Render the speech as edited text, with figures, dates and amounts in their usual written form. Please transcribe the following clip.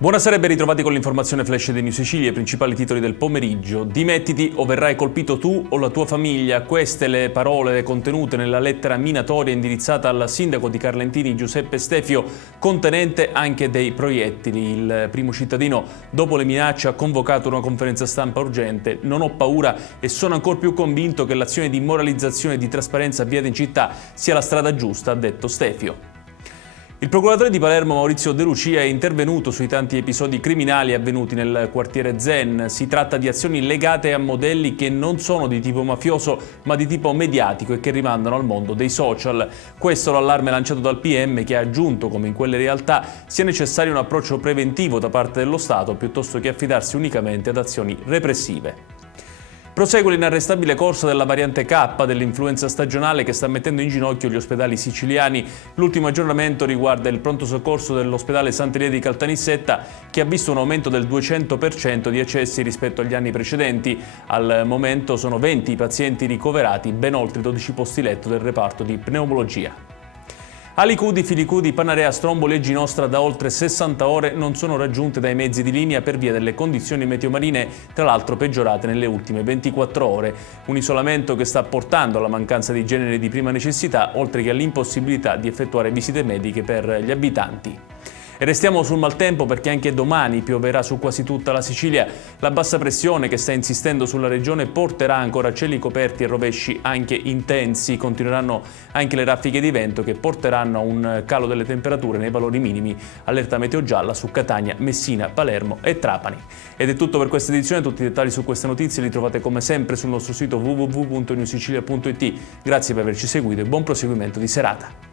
Buonasera e ben ritrovati con l'informazione flash di New Sicilia, i principali titoli del pomeriggio. Dimettiti o verrai colpito tu o la tua famiglia. Queste le parole contenute nella lettera minatoria indirizzata al sindaco di Carlentini Giuseppe Stefio, contenente anche dei proiettili. Il primo cittadino, dopo le minacce, ha convocato una conferenza stampa urgente. Non ho paura e sono ancora più convinto che l'azione di moralizzazione e di trasparenza avviata in città sia la strada giusta, ha detto Stefio. Il procuratore di Palermo Maurizio De Lucia è intervenuto sui tanti episodi criminali avvenuti nel quartiere Zen. Si tratta di azioni legate a modelli che non sono di tipo mafioso ma di tipo mediatico e che rimandano al mondo dei social. Questo l'allarme lanciato dal PM, che ha aggiunto come in quelle realtà sia necessario un approccio preventivo da parte dello Stato piuttosto che affidarsi unicamente ad azioni repressive. Prosegue l'inarrestabile corsa della variante K dell'influenza stagionale che sta mettendo in ginocchio gli ospedali siciliani. L'ultimo aggiornamento riguarda il pronto soccorso dell'ospedale Sant'Elia di Caltanissetta, che ha visto un aumento del 200% di accessi rispetto agli anni precedenti. Al momento sono 20 i pazienti ricoverati, ben oltre i 12 posti letto del reparto di pneumologia. Alicudi, Filicudi, Panarea, Stromboli e Ginostra da oltre 60 ore non sono raggiunte dai mezzi di linea per via delle condizioni meteomarine, tra l'altro peggiorate nelle ultime 24 ore. Un isolamento che sta portando alla mancanza di generi di prima necessità, oltre che all'impossibilità di effettuare visite mediche per gli abitanti. E restiamo sul maltempo perché anche domani pioverà su quasi tutta la Sicilia. La bassa pressione che sta insistendo sulla regione porterà ancora cieli coperti e rovesci anche intensi. Continueranno anche le raffiche di vento che porteranno a un calo delle temperature nei valori minimi. Allerta meteo gialla su Catania, Messina, Palermo e Trapani. Ed è tutto per questa edizione. Tutti i dettagli su queste notizie li trovate come sempre sul nostro sito www.newsicilia.it. Grazie per averci seguito e buon proseguimento di serata.